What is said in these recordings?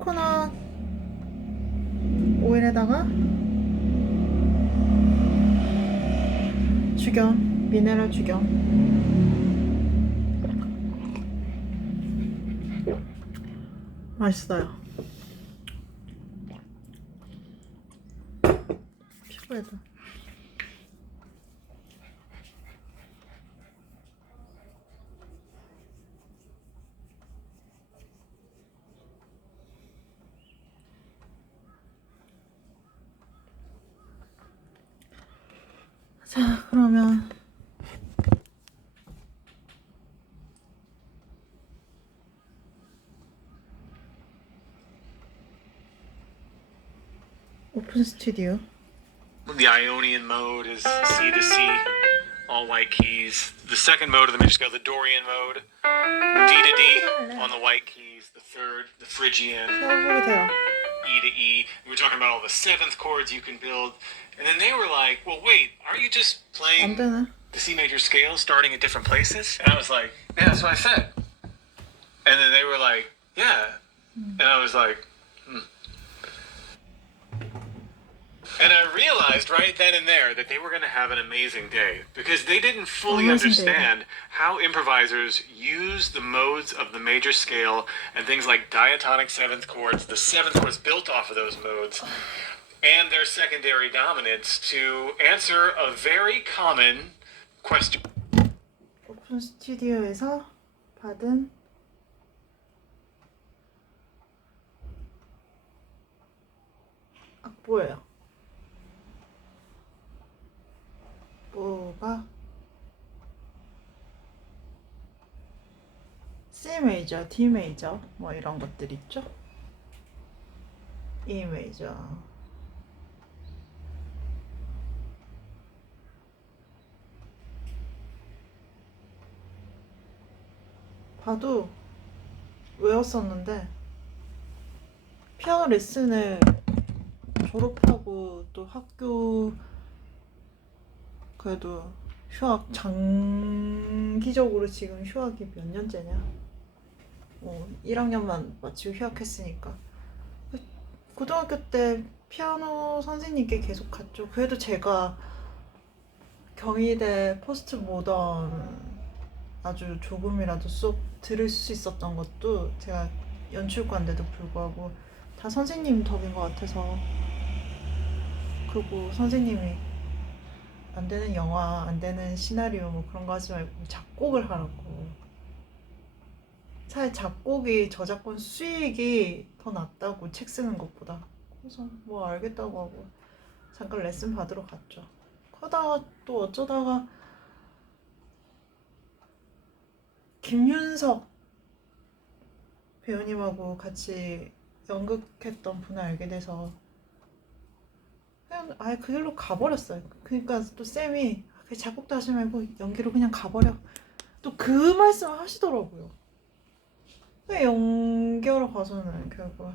코코넛 오일에다가 죽염, 미네랄 죽염. 맛있어요. 피부에도. 자, 그러면 오픈 스튜디오. The Ionian mode is C to C, all white keys. The second mode of the Magic Scale, the Dorian mode, D to D on the white keys. The third, the Phrygian, 세워보게 돼요. E to E. We were talking about all the seventh chords you can build. And then they were like, well, wait, aren't you just 안 playing 되네. the C major scale starting at different places? And I was like, yeah, that's what I said. And then they were like, yeah. And I was like, And I realized right then and there that they were going to have an amazing day because they didn't fully Amazing day. understand how improvisers use the modes of the major scale and things like diatonic seventh chords, the seventh chords built off of those modes, and their secondary dominants to answer a very common question. 오픈 스튜디오에서 받은 악보예요. 악보가 C 메이저, D 메이저 뭐 이런 것들 있죠. E 메이저. 봐도 외웠었는데 피아노 레슨을 졸업하고 또 학교 그래도 휴학 장기적으로 지금 휴학이 몇 년째냐? 1학년만 마치고 휴학했으니까 고등학교 때 피아노 선생님께 계속 갔죠. 그래도 제가 경희대 포스트 모던 아주 조금이라도 수업 들을 수 있었던 것도 제가 연출과인데도 불구하고 다 선생님 덕인 것 같아서. 그리고 선생님이 안 되는 영화, 안 되는 시나리오 뭐 그런 거 하지 말고 작곡을 하라고. 차라리 작곡이 저작권 수익이 더 낫다고 책 쓰는 것보다. 그래서 뭐 알겠다고 하고 잠깐 레슨 받으러 갔죠. 그러다가 또 어쩌다가 김윤석 배우님하고 같이 연극했던 분을 알게 돼서 그냥 아예 그 길로 가버렸어요. 그러니까 또 쌤이 작곡도 하지 말고 연기로 그냥 가버려. 또 그 말씀을 하시더라고요. 연기하러 가서는 결국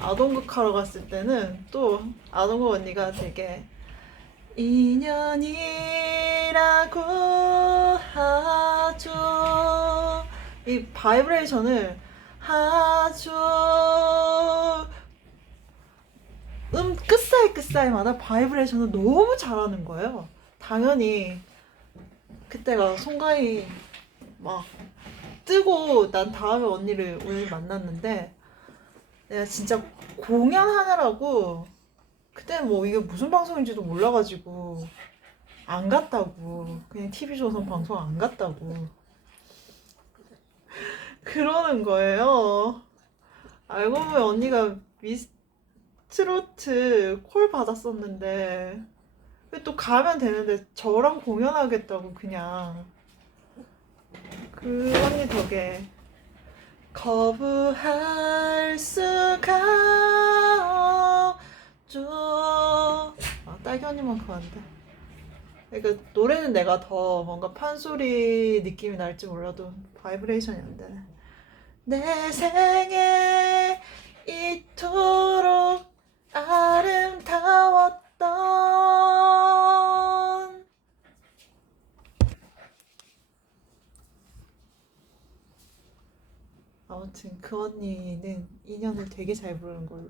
아동극 하러 갔을 때는 또 아동극 언니가 되게 인연이라고 하죠. 이 바이브레이션을 하죠. 끝사이마다 바이브레이션을 너무 잘하는 거예요. 당연히 그때가 송가인 막 뜨고 난 다음에 언니를 오늘 만났는데 내가 진짜 공연하느라고 그때는 뭐 이게 무슨 방송인지도 몰라가지고 안 갔다고, 그냥 TV조선 방송 안 갔다고 그러는 거예요. 알고 보면 언니가 미스트로트 콜 받았었는데 또 가면 되는데 저랑 공연하겠다고 그냥. 그 언니 덕에 거부할 수가 없죠. 딸기 언니만큼 안 돼. 그러니까 노래는 내가 더 뭔가 판소리 느낌이 날지 몰라도 바이브레이션이 안 되네. 내 생에 이토록 아름다웠던. 아무튼 그 언니는 인연을 되게 잘 부르는 걸로.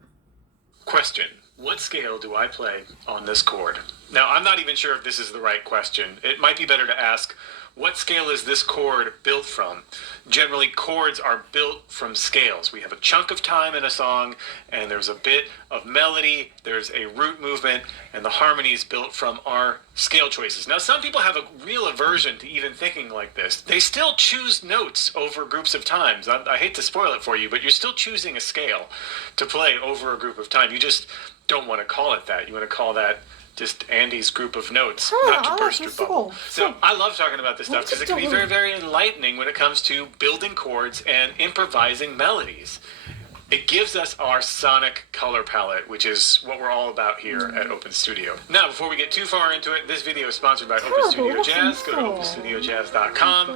Question. What scale do I play on this chord? Now, I'm not even sure if this is the right question. It might be better to ask, what scale is this chord built from? Generally, chords are built from scales. We have a chunk of time in a song, and there's a bit of melody, there's a root movement, and the harmony is built from our scale choices. Now, some people have a real aversion to even thinking like this. They still choose notes over groups of times. I hate to spoil it for you, but you're still choosing a scale to play over a group of time. You just don't want to call it that. You want to call that just Andy's group of notes, not to burst your bubble. So I love talking about this stuff because it can be very, very enlightening when it comes to building chords and improvising melodies. It gives us our sonic color palette, which is what we're all about here at Open Studio. Now, before we get too far into it, this video is sponsored by Open Studio Jazz. Go to openstudiojazz.com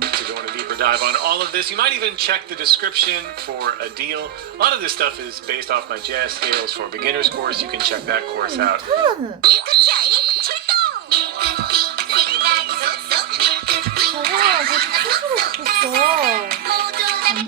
to go on a deeper dive on all of this. You might even check the description for a deal. A lot of this stuff is based off my jazz scales for beginners course. You can check that course out.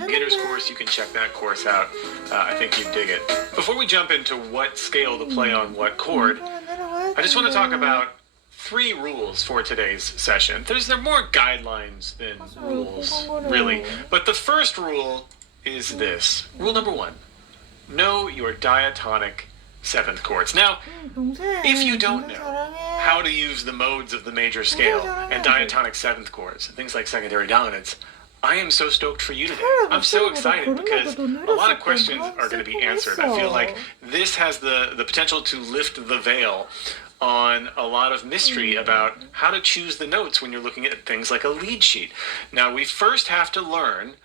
Beginner's course, you can check that course out. I think you'd dig it. Before we jump into what scale to play on what chord, I just want to talk about 3 rules for today's session. They're more guidelines than rules, really. But the first rule is this. Rule number 1. Know your diatonic 7th chords. Now, if you don't know how to use the modes of the major scale and diatonic 7th chords, things like secondary dominants, I am so stoked for you today. I'm so excited because a lot of questions are going to be answered. I feel like this has the potential to lift the veil on a lot of mystery about how to choose the notes when you're looking at things like a lead sheet. Now, we first have to learn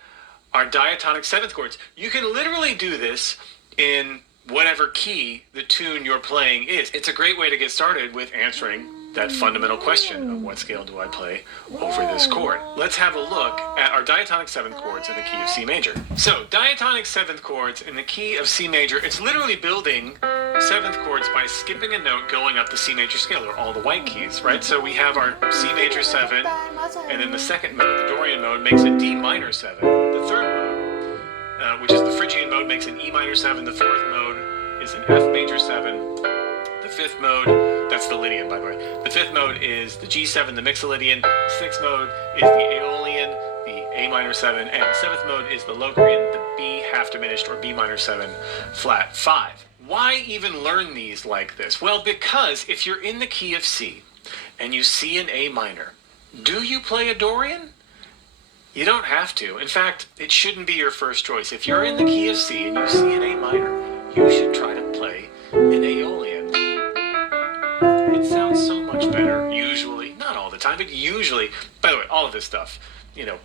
our diatonic 7th chords. You can literally do this in whatever key the tune you're playing is. It's a great way to get started with answering that fundamental question of what scale do I play over this chord. Let's have a look at our diatonic 7th chords in the key of C major. So, diatonic 7th chords in the key of C major, it's literally building 7th chords by skipping a note going up the C major scale, or all the white keys, right? So we have our C major 7, and then the second mode, the Dorian mode, makes a D minor 7. The third mode, which is the Phrygian mode, makes an E minor 7. The fourth mode is an F major 7. The fifth mode, that's the Lydian, by the way. The fifth mode is the G7, the Mixolydian. The sixth mode is the Aeolian, the A minor 7. And the seventh mode is the Locrian, the B half diminished, or B minor 7 flat 5. Why even learn these like this? Well, because if you're in the key of C and you see an A minor, do you play a Dorian? You don't have to. In fact, it shouldn't be your first choice. If you're in the key of C and you see an A minor, you should try to play an Aeolian. It sounds so much better, usually. Not all the time, but usually. By the way, all of this stuff,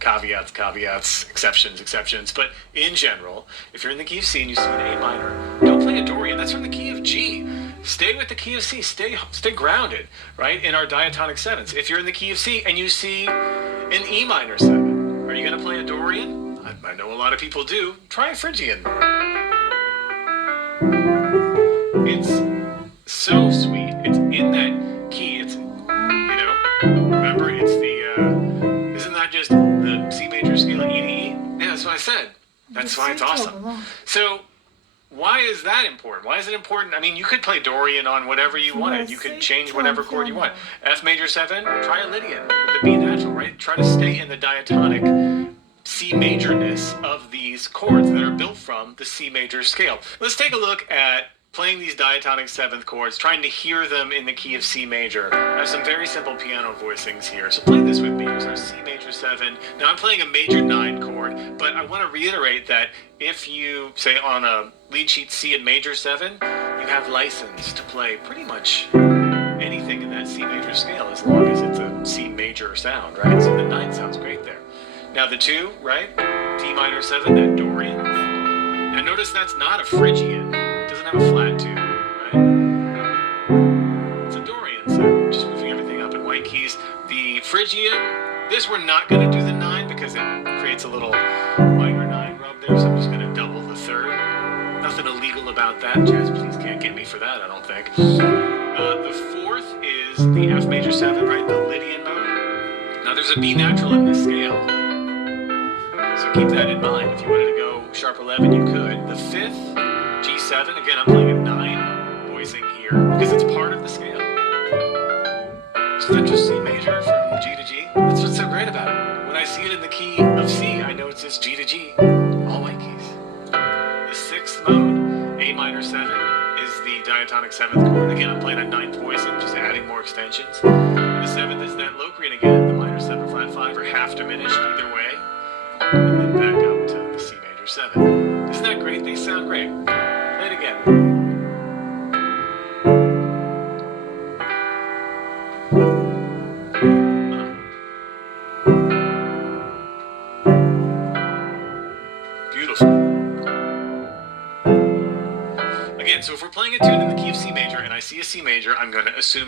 caveats, exceptions. But in general, if you're in the key of C and you see an A minor, don't play a Dorian. That's from the key of G. Stay with the key of C. Stay grounded, right, in our diatonic 7s. If you're in the key of C and you see an E minor 7, are you going to play a Dorian? I know a lot of people do. Try a Phrygian. It's so sweet. It's in that key. It's, remember, it's isn't that just the C major scale E to E? Yeah, that's what I said. That's why it's awesome. C구나. So, why is that important? Why is it important? I mean, you could play Dorian on whatever you wanted. You could change whatever chord you want. F major 7, try a Lydian with the B natural, right? Try to stay in the diatonic C majorness of these chords that are built from the C major scale. Let's take a look at playing these diatonic 7th chords, trying to hear them in the key of C major. I have some very simple piano voicings here. So play this with me. Here's our C major 7. Now I'm playing a major 9 chord, but I want to reiterate that if you, say on a lead sheet C in major 7, you have license to play pretty much anything in that C major scale as long as it's a C major sound, right? So the 9 sounds great there. Now the 2, right? D minor 7, that Dorian. Now notice that's not a Phrygian. It doesn't have a flat 2, right? It's a Dorian, so just moving everything up in white keys. The Phrygian, this we're not going to do the 9 because it creates a little minor 9 rub there, so I'm just going to double the 3rd. Nothing illegal about that. Jazz Please can't get me for that, I don't think. The 4th is the F major 7, right? The Lydian mode. Now there's a B natural in this scale, so keep that in mind. If you wanted to go sharp 11, you could. The 5th, G7, again, I'm playing a 9 voicing here because it's part of the scale. So that's just C major from G to G. That's what's so great about it. When I see it in the key of C, I know it's just G to G, all white keys. The 6th mode, A minor 7, is the diatonic 7th chord. Again, I'm playing a 9th voicing, just adding more extensions. The 7th is that Locrian again, the minor 7 flat 5, or half diminished either way. And then back up to the C major 7. Isn't that great? They sound great. Play it again. Beautiful. Again, so if we're playing a tune in the key of C major and I see a C major, I'm going to assume